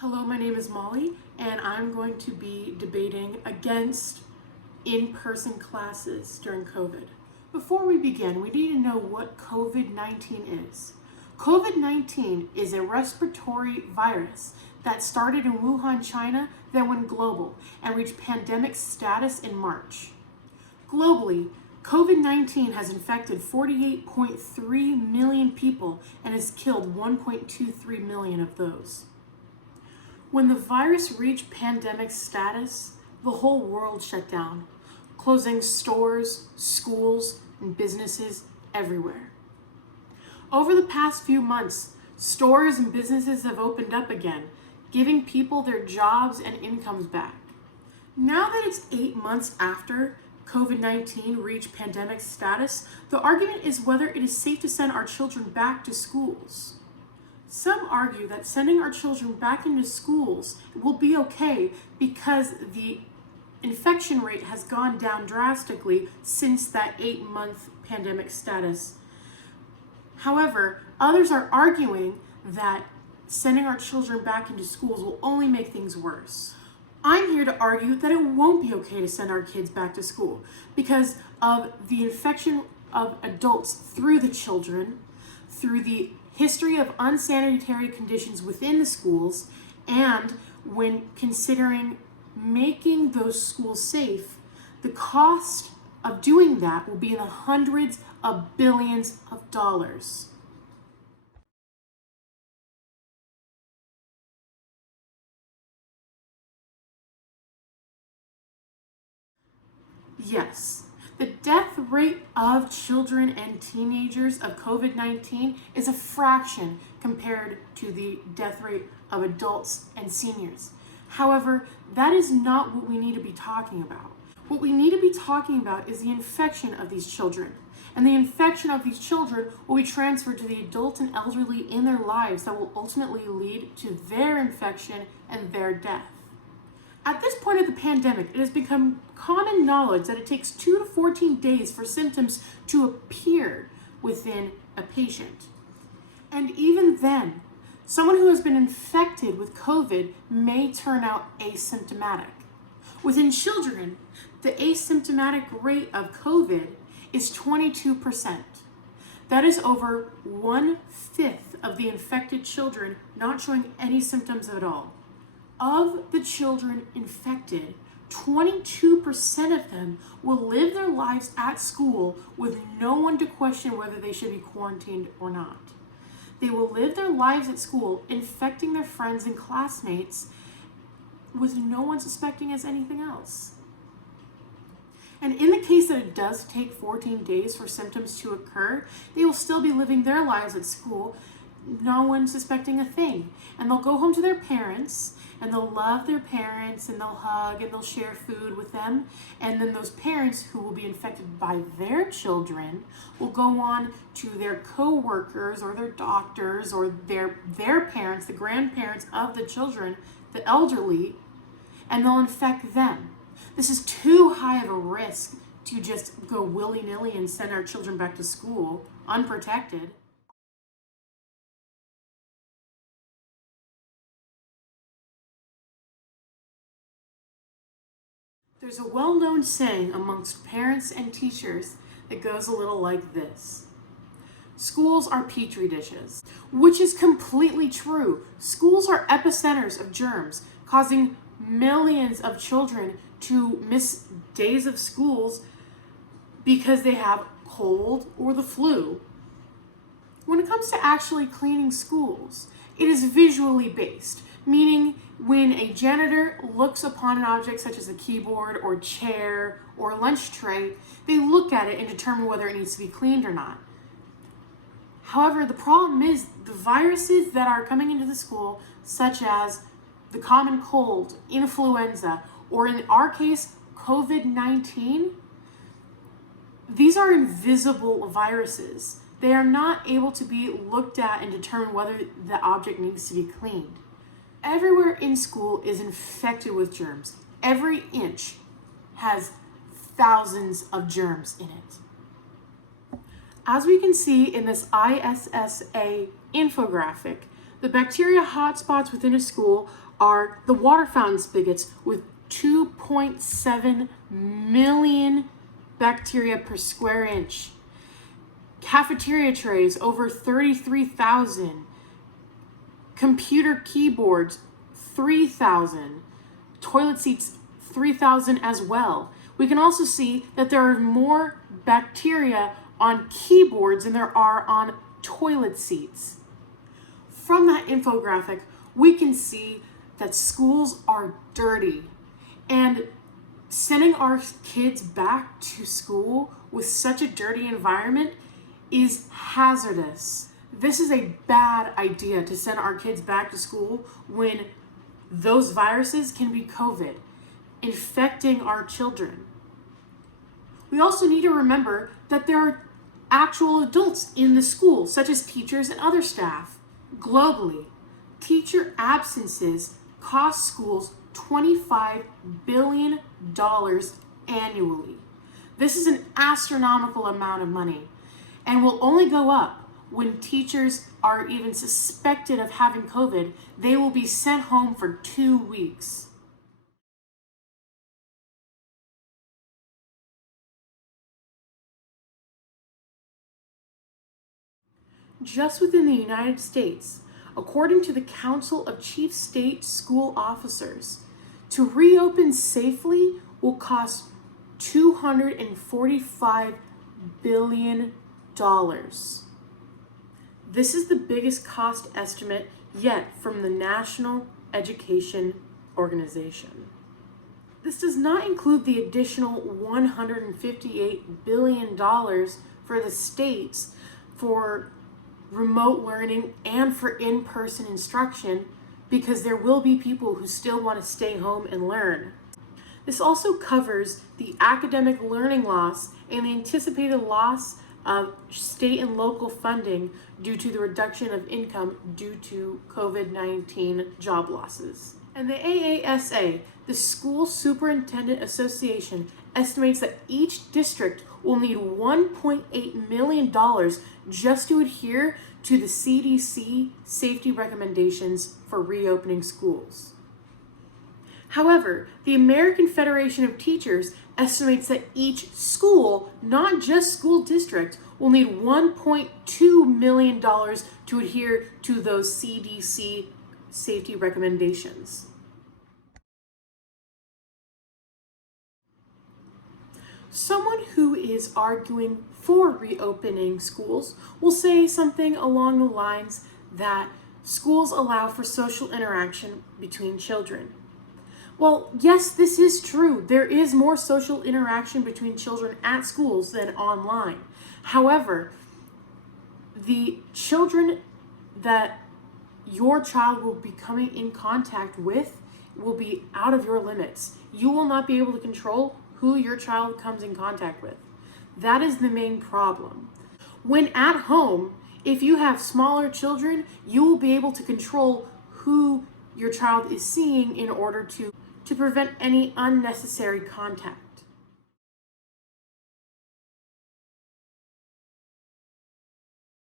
Hello, my name is Molly, and I'm going to be debating against in-person classes during COVID. Before we begin, we need to know what COVID-19 is. COVID-19 is a respiratory virus that started in Wuhan, China, then went global and reached pandemic status in March. Globally, COVID-19 has infected 48.3 million people and has killed 1.23 million of those. When the virus reached pandemic status, the whole world shut down, closing stores, schools, and businesses everywhere. Over the past few months, stores and businesses have opened up again, giving people their jobs and incomes back. Now that it's 8 months after COVID-19 reached pandemic status, the argument is whether it is safe to send our children back to schools. Some argue that sending our children back into schools will be okay because the infection rate has gone down drastically since that 8-month pandemic status. However, others are arguing that sending our children back into schools will only make things worse. I'm here to argue that it won't be okay to send our kids back to school because of the infection of adults through the children, through the history of unsanitary conditions within the schools, and when considering making those schools safe, the cost of doing that will be in the hundreds of billions of dollars. Yes, the death rate of children and teenagers of COVID-19 is a fraction compared to the death rate of adults and seniors. However, that is not what we need to be talking about. What we need to be talking about is the infection of these children. And the infection of these children will be transferred to the adults and elderly in their lives that will ultimately lead to their infection and their death. At this point of the pandemic, it has become common knowledge that it takes 2 to 14 days for symptoms to appear within a patient. And even then, someone who has been infected with COVID may turn out asymptomatic. Within children, the asymptomatic rate of COVID is 22%. That is over 1/5 of the infected children not showing any symptoms at all. Of the children infected, 22% of them will live their lives at school with no one to question whether they should be quarantined or not. They will live their lives at school infecting their friends and classmates with no one suspecting as anything else. And in the case that it does take 14 days for symptoms to occur, they will still be living their lives at school, no one suspecting a thing. And they'll go home to their parents, and they'll love their parents, and they'll hug, and they'll share food with them. And then those parents who will be infected by their children will go on to their co-workers or their doctors or their parents, the grandparents of the children, the elderly, and they'll infect them. This is too high of a risk to just go willy-nilly and send our children back to school unprotected. There's a well-known saying amongst parents and teachers that goes a little like this: schools are petri dishes, which is completely true. Schools are epicenters of germs, causing millions of children to miss days of schools because they have cold or the flu. When it comes to actually cleaning schools, it is visually based, meaning when a janitor looks upon an object such as a keyboard or chair or lunch tray, they look at it and determine whether it needs to be cleaned or not. However, the problem is the viruses that are coming into the school, such as the common cold, influenza, or in our case, COVID-19, these are invisible viruses. They are not able to be looked at and determine whether the object needs to be cleaned. Everywhere in school is infected with germs. Every inch has thousands of germs in it. As we can see in this ISSA infographic, The bacteria hotspots within a school are the water fountain spigots with 2.7 million bacteria per square inch. Cafeteria trays, over 33,000. Computer keyboards, 3,000. Toilet seats, 3,000 as well. We can also see that there are more bacteria on keyboards than there are on toilet seats. From that infographic, we can see that schools are dirty, and sending our kids back to school with such a dirty environment is hazardous. This is a bad idea to send our kids back to school when those viruses can be COVID, infecting our children. We also need to remember that there are actual adults in the school, such as teachers and other staff. Globally, teacher absences cost schools $25 billion annually. This is an astronomical amount of money and will only go up when teachers are even suspected of having COVID. They will be sent home for 2 weeks. Just within the United States, according to the Council of Chief State School Officers, to reopen safely will cost $245 billion. This is the biggest cost estimate yet from the National Education Organization. This does not include the additional $158 billion for the states for remote learning and for in-person instruction, because there will be people who still want to stay home and learn. This also covers the academic learning loss and the anticipated loss of state and local funding due to the reduction of income due to COVID-19 job losses. And the AASA, the School Superintendent Association, estimates that each district will need $1.8 million just to adhere to the CDC safety recommendations for reopening schools. However, the American Federation of Teachers estimates that each school, not just school district, will need $1.2 million to adhere to those CDC safety recommendations. Someone who is arguing for reopening schools will say something along the lines that schools allow for social interaction between children. Well, yes, this is true. There is more social interaction between children at schools than online. However, the children that your child will be coming in contact with will be out of your limits. You will not be able to control who your child comes in contact with. That is the main problem. When at home, if you have smaller children, you will be able to control who your child is seeing in order to prevent any unnecessary contact.